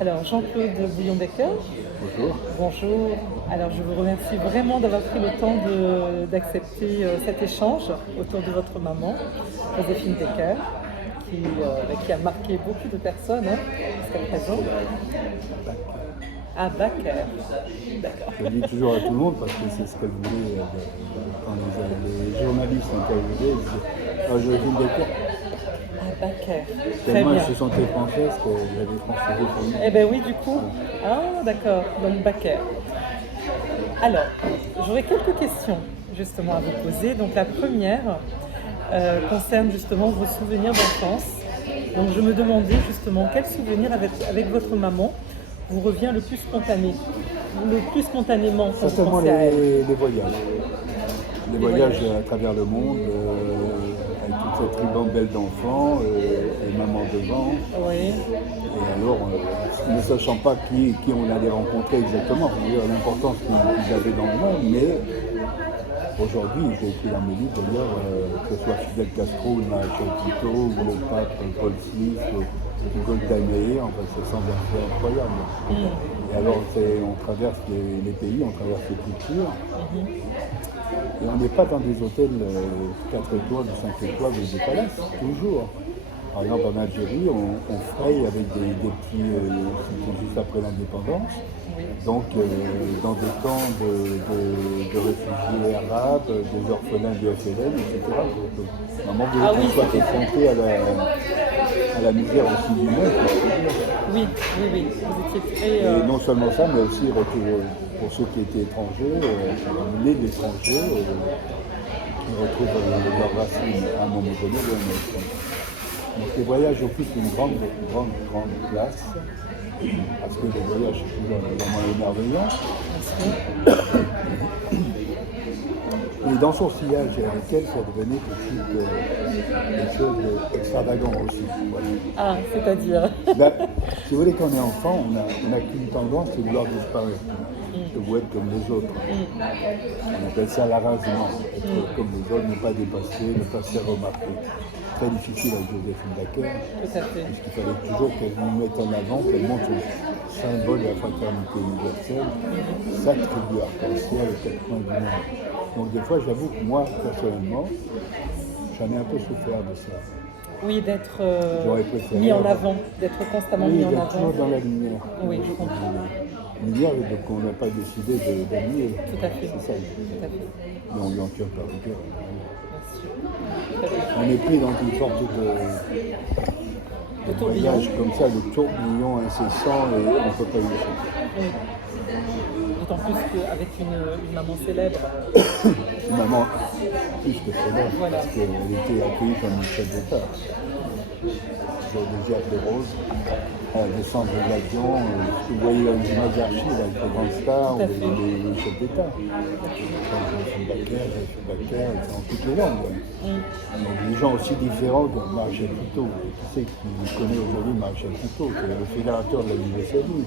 Alors, Jean-Claude Bouillon-Becker, Bonjour. bonjour. Alors, je vous remercie vraiment d'avoir pris le temps d'accepter cet échange autour de votre maman, Joséphine Becker, qui a marqué beaucoup de personnes jusqu'à présent. Ah, Becker. D'accord. Je le dis toujours à tout le monde parce que c'est ce qu'elle voulait quand les journalistes interviewés. Joséphine Becker, Ah, Becker. Très tellement bien. elle se sentait française qu'elle avait transféré pour nous. Eh bien oui, du coup. Ah, d'accord. Donc, Becker. Alors, j'aurais quelques questions justement à vous poser. Donc, la première concerne justement vos souvenirs d'enfance. Donc, je me demandais justement quel souvenir avec votre maman vous revient le plus spontanément quand vous Certainement pensez à elle. les voyages. Les voyages à travers le monde, avec toute cette ribambelle d'enfants, et maman devant. Oui, Et alors, ne sachant pas qui on allait rencontrer exactement, l'importance qu'ils avaient dans le monde, mais aujourd'hui, j'ai écrit dans mes livres d'ailleurs, que ce soit Fidel Castro, le maréchal Tito, ou le pape Paul VI, ou Golda Meir, enfin, ça semble incroyable. Et alors, on traverse les pays, on traverse les cultures, et on n'est pas dans des hôtels 4 étoiles ou 5 étoiles ou des palaces, toujours. Par exemple, en Algérie, on fraye avec des petits, c'était juste après l'indépendance, donc dans des camps de réfugiés arabes, des orphelins du FLN, etc. Donc, maman voulait qu'on soit confronté à la misère aussi du monde. oui, vous étiez très... Et non seulement ça, mais aussi pour ceux qui étaient étrangers, nés d'étrangers, qui retrouvent leurs racines à un moment donné. Donc les voyages occupent une grande place, parce que les voyages sont toujours évidemment émerveillants. Et dans son sillage avec elle, ça devenait quelque chose d'extravagant aussi. Voilà. Ah, c'est-à-dire Si vous voulez, quand on est enfant, on n'a qu'une tendance, c'est de vouloir disparaître, de vouloir être comme les autres. On appelle ça l'arrasement, être comme les autres, ne pas dépasser, ne pas se faire remarquer. Très difficile avec Joséphine Becker, Tout à fait. parce qu'il fallait toujours qu'elle nous mette en avant, qu'elle montre le symbole de la fraternité universelle, sa tribu arc-en-ciel aux 4 coins du monde. Donc des fois, j'avoue que moi, personnellement, j'en ai un peu souffert de ça. Oui, d'être J'aurais préféré mis en avant, d'être constamment mis en d'être avant. toujours dans la lumière. Oui, je comprends. Lumière qu'on n'a pas décidé d'annuler. Tout à fait. C'est ça. Tout à fait. Mais on lui en tient par rigueur. Très bien. On est pris dans une sorte de tourbillon. voyage comme ça, de tourbillon incessant, et on ne peut pas y échapper. Oui. D'autant plus qu'avec une maman célèbre. Une maman plus que célèbre, Voilà. parce qu'elle était accueillie comme une chef d'État. J'aurais déjà appelé Rose, à descendre de l'avion, vous voyez dans les images d'archives avec les grandes stars, Tout à ou fait. les chefs d'État. Joséphine Becker, dans toutes les langues. Donc, des gens aussi différents que Maréchal Tito. Qui sait qui connaît aujourd'hui Maréchal Tito, qui est le fédérateur de la Yougoslavie.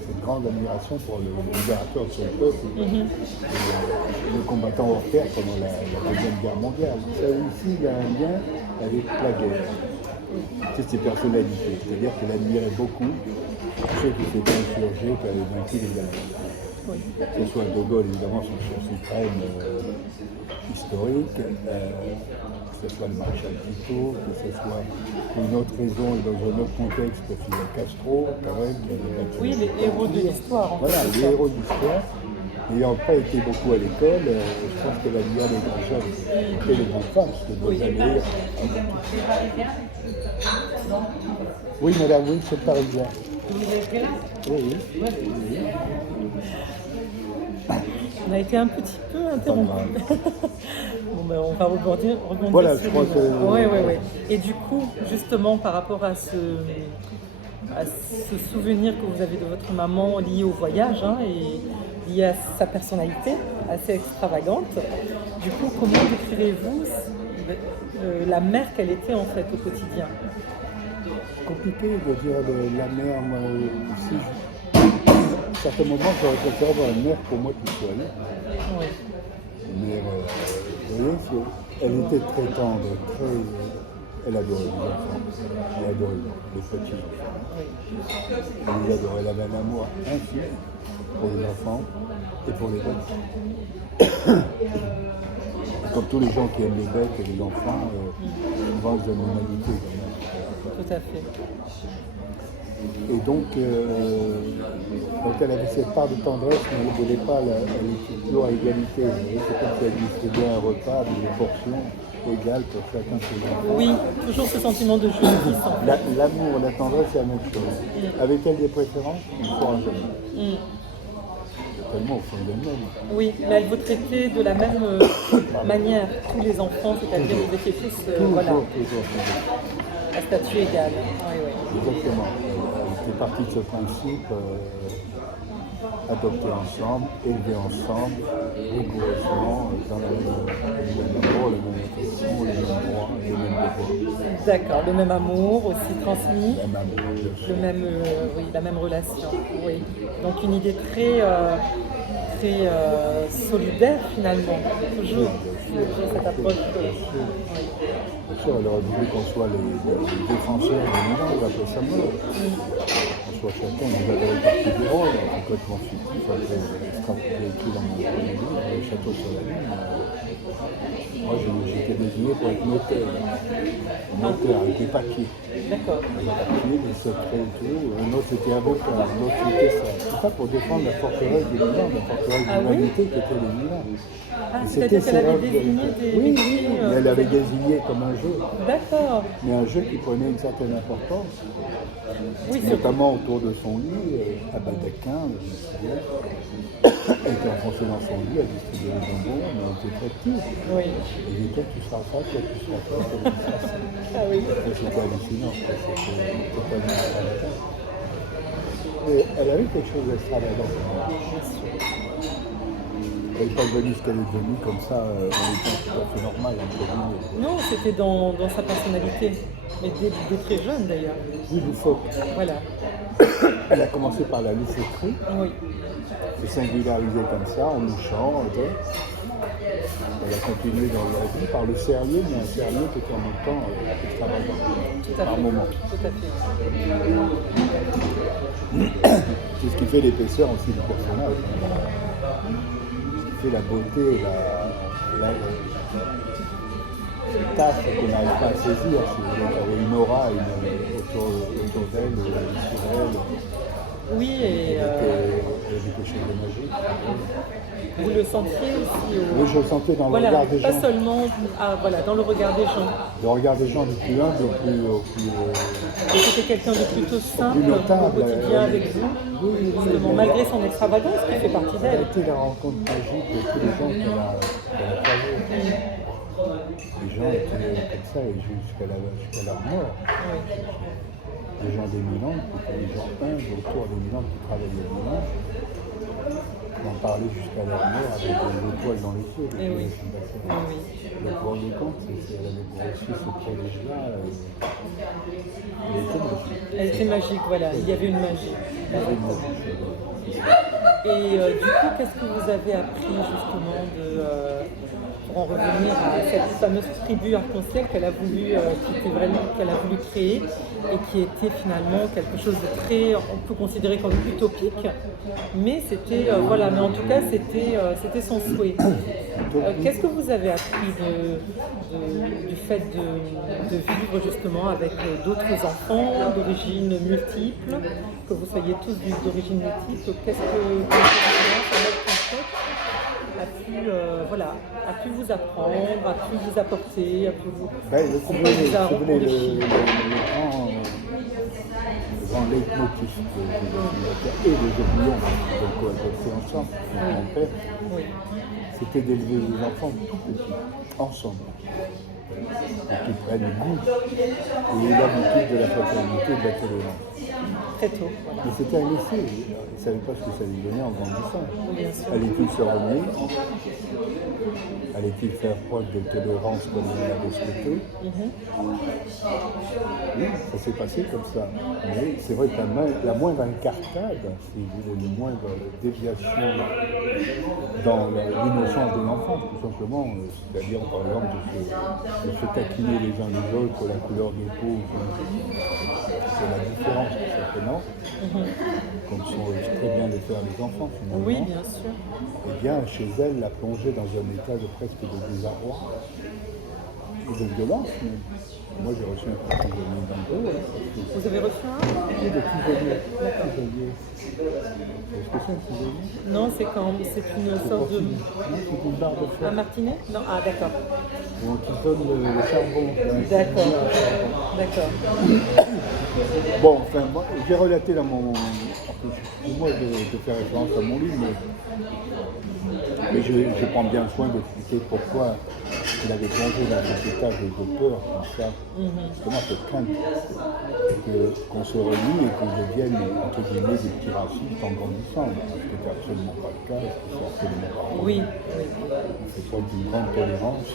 C'est une grande admiration pour le libérateur de son peuple, le combattant hors pair pendant la Deuxième Guerre mondiale. Ça aussi, il y a un lien avec la guerre. C'est ses personnalités, c'est-à-dire qu'elle admirait beaucoup ceux qui s'étaient insurgés, qui avaient vaincu les Allemands. Que ce soit De Gaulle, évidemment, son chef suprême historique, que ce soit le maréchal Tito, que ce soit pour une autre raison et dans un autre contexte, Fidel Castro, quand même, qui avait battu. Oui, les héros de l'histoire. Voilà, les héros de l'histoire. N'ayant pas été beaucoup à l'école, je pense qu'elle a lié les grands jeunes et les grandes femmes, parce que vous allez. Oui, madame, oui, c'est parisien. Oui. On a été un petit peu interrompus. Bon, ben, on va rebondir Voilà, sur je crois que- Oui. Et du coup, justement, par rapport à ce souvenir que vous avez de votre maman lié au voyage et lié à sa personnalité assez extravagante, du coup, comment décrirez-vous la mère qu'elle était en fait au quotidien? Compliqué de dire la mère, moi aussi. À certains moments, j'aurais préféré avoir une mère pour moi toute seule. Oui. Mais vous voyez, elle était très tendre, Elle adorait les enfants, elle adorait les petits enfants. Elle les adorait, elle avait un amour infini pour les enfants et pour les bêtes. Comme tous les gens qui aiment les bêtes et les enfants, souvent ils aiment l'humanité quand même. Tout à fait. Et donc elle avait cette part de tendresse, mais elle ne voulait pas, elle était toujours à égalité. C'est comme si elle distribuait un repas avec des portions égales pour chacun de ses enfants. Oui, toujours ce sentiment de justice en fait. L'amour, la tendresse, c'est la même chose. Avait-elle des préférences? Il ne saura jamais. Tellement au fond d'elle-même. Oui, mais elle vous traitait de la même manière, tous les enfants, c'est-à-dire vous étiez tous voilà, Toujours. à statut égal. Oui, oui. Exactement. Elle fait partie de ce principe, adopter ensemble, élever ensemble, rigoureusement, dans le même amour, les mêmes affections, les mêmes droits, les mêmes devoirs. D'accord, le même amour aussi transmis, Le même amour, bien sûr. oui, la même relation. Oui. Donc une idée très, très solidaire finalement, toujours cette approche. Oui. Bien sûr, elle aurait voulu qu'on soit les défenseurs des Milan après sa mort. On soit chacun, nous avons réparti des rôles, complètement fictif, j'ai écrit dans mon livre, Le Château sur la Lune. Moi, j'étais désigné pour être notaire avec des papiers. D'accord. Des papiers, des secrets et tout. Un autre était avocat, un autre était ça. Tout ça pour défendre la forteresse des Milan, la forteresse de l'humanité qui était les Milan. Ah, c'est-à-dire qu'elle avait désigné des... Oui, mais elle avait désigné comme un jeu. D'accord. Mais un jeu qui prenait une certaine importance, Oui, notamment autour de son lit, à Baldaquin, elle était enfoncée dans son lit, à distribuer les bonbons, mais elle était très petite. oui. Et il était tu seras ça, toi tu seras ça, toi tu seras ça. Ah oui. Et c'était hallucinant, c'était totalement extravagant. Et elle avait quelque chose d'extravagant. Elle n'est pas devenue ce qu'elle est devenue comme ça, en étant tout à fait normal, entre guillemets. Non, c'était dans sa personnalité, mais dès très jeune d'ailleurs. Oui, loufoque. Voilà. Elle a commencé par la loufoquerie, Oui. se singulariser comme ça, en louchant, ok. Elle a continué dans la vie par le sérieux, mais un sérieux qui était en même temps extravagant, Tout à par fait. moment. Tout à fait. C'est ce qui fait l'épaisseur aussi du personnage. Ce qui fait la beauté, la tasse qu'on n'arrive pas à saisir. Si vous voulez, elle avait une aura autour d'elle, sur elle. Oui, et Elle avait quelque chose de magique. vous le sentiez aussi Oui, je le sentais dans le voilà, regard des pas gens. seulement dans le regard des gens. Le regard des gens du plus humble au plus Et c'était quelqu'un de plutôt simple plus notable, au quotidien avec vous, oui, justement, malgré son extravagance qui fait partie ça a d'elle. été la rencontre magique de tous les gens qu'elle a croisés. Les gens étaient comme ça et jusqu'à leur mort. Oui. Les gens des Milan, qui étaient les gens humbles autour des Milan qui travaillaient à Milan, on en parlait jusqu'à leur mort avec des étoiles dans les yeux. Et oui. Oui. Donc vous vous rendez compte, elle avait reçu ce protège-là. Elle était magique. Elle était magique, voilà, il y avait une magie. Elle avait une magie. Et du coup, qu'est-ce que vous avez appris justement pour en revenir à cette fameuse tribu arc-en-ciel qu'elle a voulu, qu'elle a voulu créer et qui était finalement quelque chose de très, on peut considérer comme utopique, mais c'était, mais en tout cas c'était son souhait. Qu'est-ce que vous avez appris du fait de vivre justement avec d'autres enfants d'origine multiple, que vous soyez tous d'origine multiple, qu'est-ce que a pu vous apprendre, a pu vous apporter, a pu vous... Si vous voulez, le grand leitmotiv et les opinions qu'on cohabitaient ensemble, avec mon père, Oui. c'était d'élever les enfants tout petits, ensemble, pour qu'ils prennent le goût et l'habitude de la fraternité et de la tolérance. très tôt. Voilà. Mais c'était un essai, il ne savait pas ce que ça allait donner en grandissant. Bien sûr. Allait-il se renier? Allait-il faire preuve de tolérance comme il l'avait souhaité? Oui, ça s'est passé comme ça. Mais c'est vrai que la moindre incartade, si vous voulez, la moindre déviation dans l'innocence de l'enfant, tout simplement, c'est-à-dire par exemple de se taquiner les uns les autres pour la couleur de peau, c'est la différence tout simplement, comme sont très bien les faire les enfants finalement. Oui, bien sûr. Eh bien, chez elle, l'a plongée dans un état de presque de désarroi et de violence même. Moi, j'ai reçu un coup de prisonnier dans le dos. Vous avez reçu un? Oui, de prisonnier. Prisonnier. Est-ce que c'est un prisonnier? Non, c'est une sorte de... Non, c'est une barre de fer. Un martinet? Non, ah d'accord. Où on tisonne le charbon. D'accord. D'accord. Bon, enfin, moi, j'ai relaté dans mon... Excuse-moi de faire référence à mon livre, mais je prends bien soin d'expliquer pourquoi il avait plongé dans cet état de peur, comme ça, justement cette crainte qu'on se renie et qu'on devienne, entre guillemets, des petits racistes en grandissant. Est-ce que c'est absolument pas le cas? Est-ce que c'est absolument pas le cas? Oui. On fait preuve d'une grande tolérance.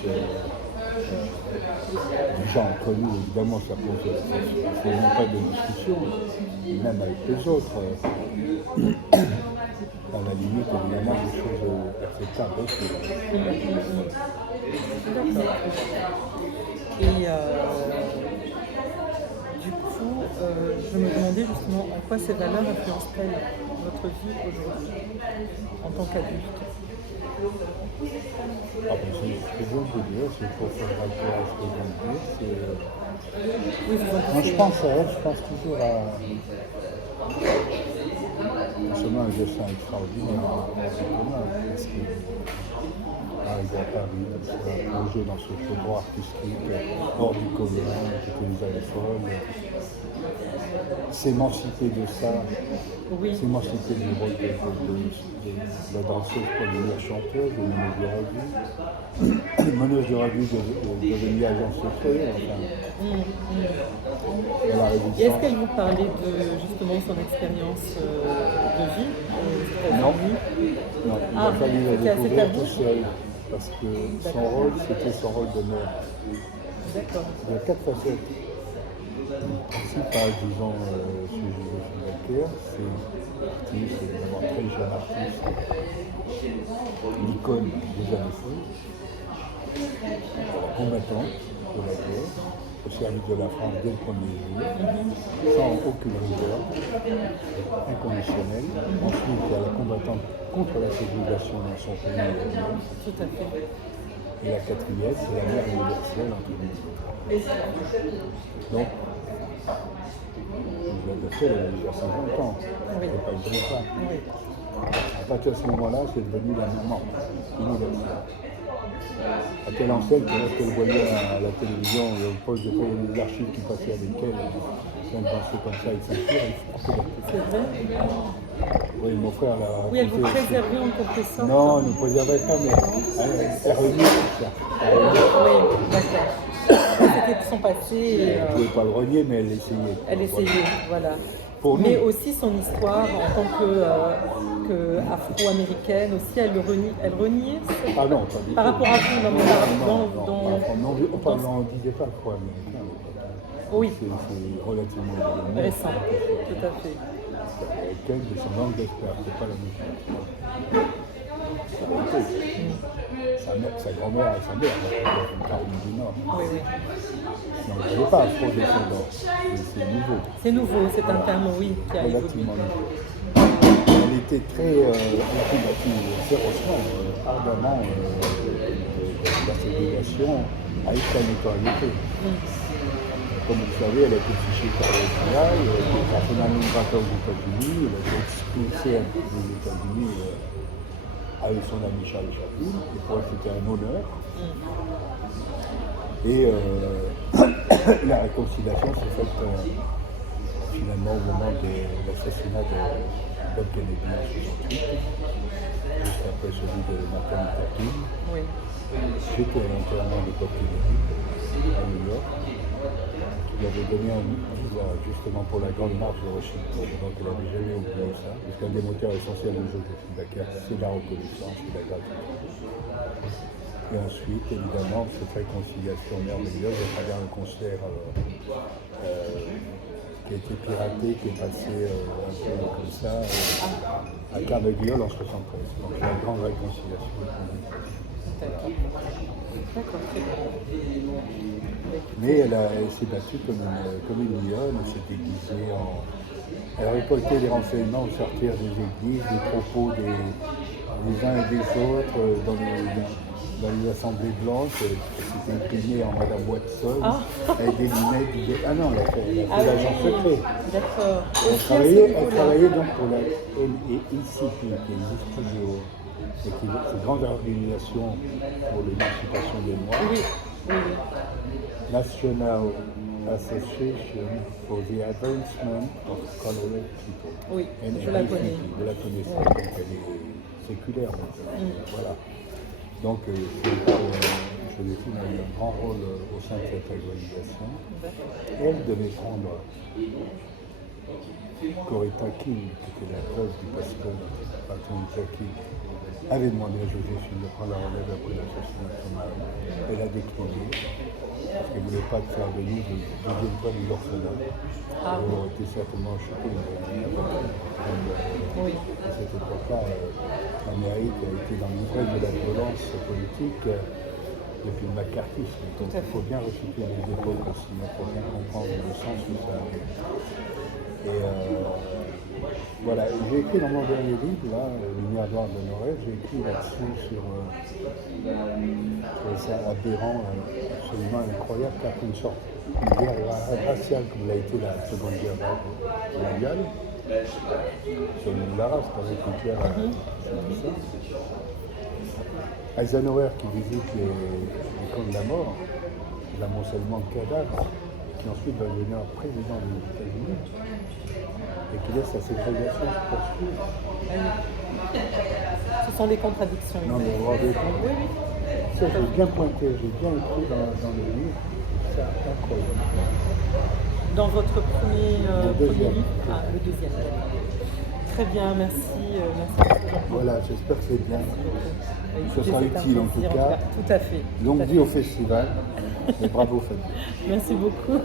Déjà entre nous, évidemment, ça pose même pas de discussion, même avec les autres. Dans la limite, évidemment, des choses acceptables aussi. D'accord. Et du coup, je me demandais justement en quoi ces valeurs influencent-elles votre vie aujourd'hui en tant qu'adulte? Ah ben, ce que je viens de dire, c'est pour faire rapport à ce que je viens de dire, c'est... Oui, Quand je pense à elle, je pense toujours à... Seulement un dessin extraordinaire, parce que arrivé à Paris, elle sera plongée dans ce feuilleton artistique hors du commun, qui était les années folles, s'émanciper de ça, s'émanciper du rôle de la danseuse pour devenir chanteuse, de meneuse de revue, devenir agent secret, enfin. Et est-ce qu'elle vous parlait de justement son expérience de vie aux États-Unis? Non, il a fallu la découvrir tout seul, parce que son rôle, c'était son rôle de mère. D'accord. Il y a 4 facettes. Principale, disons, chez Joséphine Baker, c'est l'artiste, évidemment très jeune artiste, l'icône des années folles, combattant de la guerre, au service de la France dès le premier jour, sans aucune rigueur, inconditionnelle. Ensuite, il y a la combattante contre la ségrégation dans son pays. Tout à fait. Et la quatrième, c'est la mère universelle entre les deux. Donc, l'universelle, elle a déjà 50 ans. C'est pas une vraie femme. À partir de ce moment-là, c'est devenu la maman universelle. À telle enseigne que lorsqu'elle voyait à la télévision, le poste de les archives qui passaient avec elle, plein de pensées comme ça, et ceinture, elle sortait. C'est vrai? Oui, mon frère l'a. Oui, elle vous préservait en quelque sorte? Non, elle ne préservait pas, mais elle reniait tout ça. Oui, d'accord. C'était son passé. Elle ne pouvait pas le renier, mais elle essayait. Elle essayait, voilà. Pour mais nous. aussi son histoire en tant qu'afro-américaine aussi, elle reniait Ah non, pas du tout. par rapport à vous, Non, on n'en disait pas afro-américain. Oui. C'est relativement récent, tout à fait. Américaine, descendante d'experts, c'est pas la même chose. Sa grand-mère et sa mère, une Caroline du Nord. Oui. Donc, je n'ai pas afro-descendant, c'est nouveau. C'est nouveau, c'est un terme, oui, qui a évolué. Relativement nouveau. Elle était très combative, férocement, ardemment la ségrégation à extra-notoriété. Comme vous le savez, elle a été fichée par le FBI, qui est un phénomène migratoire aux États-Unis, elle a été expulsée des États-Unis avec son ami Charlie Chaplin, et pour elle c'était un honneur. Et la réconciliation s'est faite finalement au moment de l'assassinat de Bob Kennedy en 1968, juste après celui de Martin Luther King. Oui. J'étais à l'enterrement de Bob Kennedy à New York. qui lui avait donné un visa justement pour la grande marche de Washington. Donc elle n'avait jamais oublié ça. Parce qu'un des moteurs essentiels de Joséphine Baker, c'est la reconnaissance et la gratitude. Et ensuite, évidemment, cette réconciliation merveilleuse à travers un concert qui a été piraté, qui est passé un peu comme ça à Carnegie Hall en 73. Donc c'est une grande réconciliation. D'accord, très bien. Mais elle s'est battue comme une lionne, elle s'est déguisée en... Elle a récolté les renseignements au sortir des églises, des propos des uns et des autres dans les assemblées blanches. Elle s'est imprimée en Madame Watson, avec des lunettes. Ah non, elle a fait l'agent secret. D'accord. Elle travaillait donc pour la NAACP, qui existe toujours, et qui est une grande organisation pour l'émancipation des Noirs. Oui, oui, oui. National Association for the Advancement of Colored People. Oui, NAACP, je la connais. Vous la connaissez, donc elle est séculaire. Donc, voilà. Donc, Joséphine a eu un grand rôle au sein de cette organisation. Elle devait prendre Coretta King, qui était la veuve du pasteur Martin Luther King, avait demandé à Joséphine de prendre la relève après l'assassinat de son mari. Elle a décliné, parce qu'elle ne voulait pas faire venir de deuxième fois de l'orphelinat. Elle aurait été certainement choquée. Oui. À cette époque-là, l'Amérique a été dans l'ivresse de la violence politique depuis le macartisme. Donc il faut bien resituer les époques aussi, pour bien comprendre le sens de ça. Et voilà, j'ai écrit dans mon dernier livre, là, Lumière noire de nos rêves, j'ai écrit là-dessus sur ça aberrant, absolument incroyable, car une sorte de guerre raciale comme l'a été la Seconde Guerre mondiale, sur la race, par exemple, Hitler, c'est tout ça. Eisenhower qui visite les camps de la mort, l'amoncellement de cadavres, qui ensuite va devenir président des États-Unis, et qui laisse sa ségrégation se poursuivre. Ce sont des contradictions. Non, mais vous vous rendez compte? Oui, oui. Ça, j'ai bien pointé, j'ai bien écrit dans le livre, c'est incroyable. Dans votre premier deuxième. livre? Ah, le deuxième. Très bien, merci. Merci. Voilà, j'espère que c'est bien. Ce Écoutez, sera c'est un utile en plaisir, tout cas. Tout à fait. Longue Tout à vie fait. au festival et bravo Fabien. Merci beaucoup.